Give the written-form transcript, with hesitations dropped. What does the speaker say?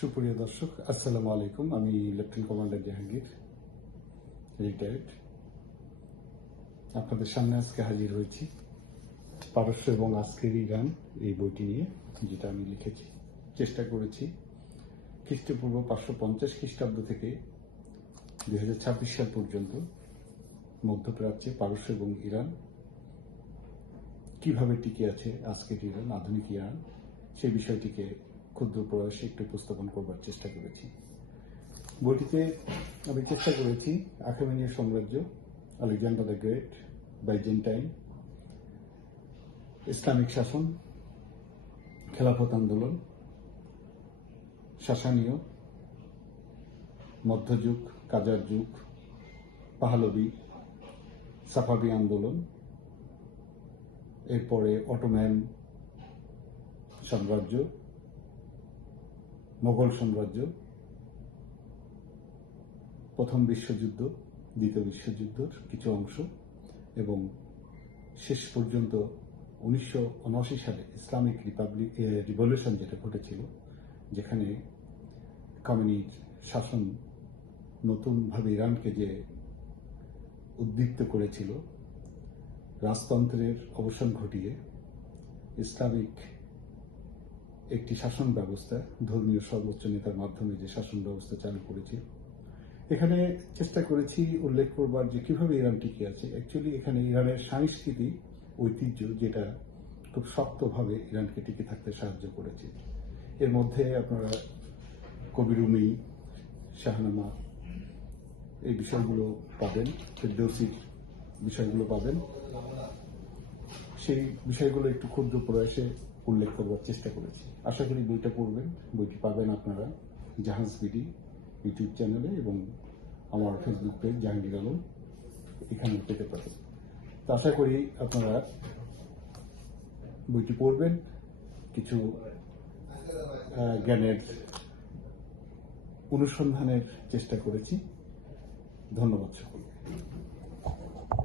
সুপ্রিয় দর্শক, আসসালামু আলাইকুম। আমি লেফটেন্যান্ট কমান্ডার জাহাঙ্গীর, রিটায়ার্ড। আপনাদের সামনে আজকে হাজির হয়েছি পারস্য এবং আজকের ইরান এই বইটি নিয়ে, যেটা আমি লিখেছি। চেষ্টা করেছি খ্রিস্টপূর্ব 550 খ্রিস্টাব্দ থেকে 2026 সাল পর্যন্ত মধ্যপ্রাচ্যে পারস্য এবং ইরান কিভাবে টিকে আছে, আজকের ইরান, আধুনিক ইরান, সেই বিষয়টিকে ক্ষুদ্র প্রয়াসে একটু উপস্থাপন করবার চেষ্টা করেছি। বইটিতে আমি চেষ্টা করেছি আর্মেনীয় সাম্রাজ্য, Alexander the great, Byzantine, Islamic শাসন, খেলাফত আন্দোলন, সাসানীয়, মধ্যযুগ, কাজার যুগ, পাহলবি, সাফাবি আন্দোলন, এরপরে অটোম্যান সাম্রাজ্য, মোগল সাম্রাজ্য, প্রথম বিশ্বযুদ্ধ, দ্বিতীয় বিশ্বযুদ্ধের কিছু অংশ, এবং শেষ পর্যন্ত 1979 সালে ইসলামিক রিভলিউশন যেটা ঘটেছিল, যেখানে খামেনির শাসন নতুনভাবে ইরানকে যে উদ্দীপ্ত করেছিল, রাজতন্ত্রের অবসান ঘটিয়ে ইসলামিক একটি শাসন ব্যবস্থা, ধর্মীয় সর্বোচ্চ নেতার মাধ্যমে যে শাসন ব্যবস্থা চালু করেছিল। এখানে চেষ্টা করেছি উল্লেখ করবার যে কিভাবে ইরান টিকে আছে। অ্যাকচুয়ালি এখানে ইরানের সাংস্কৃতিক ঐতিহ্য, যেটা খুব শক্তভাবে ইরানকে টিকে থাকতে সাহায্য করেছে। এর মধ্যে আপনারা কবি রুমি, শাহনামা, এই বিষয়গুলো পাবেন, ফেরদৌসির বিষয়গুলো পাবেন। সেই বিষয়গুলো একটু ক্ষুদ্র প্রয়াসে উল্লেখ করবার চেষ্টা করেছি। আশা করি বইটা পড়বেন। বইটি পাবেন আপনারা জাহাজ বিডি ইউটিউব চ্যানেলে এবং আমার ফেসবুক পেজ জাহাঙ্গীর আলম, এখানে পেতে পারেন। তো আশা করি আপনারা বইটি পড়বেন, কিছু জ্ঞানের অনুসন্ধানের চেষ্টা করেছি। ধন্যবাদ সকলকে।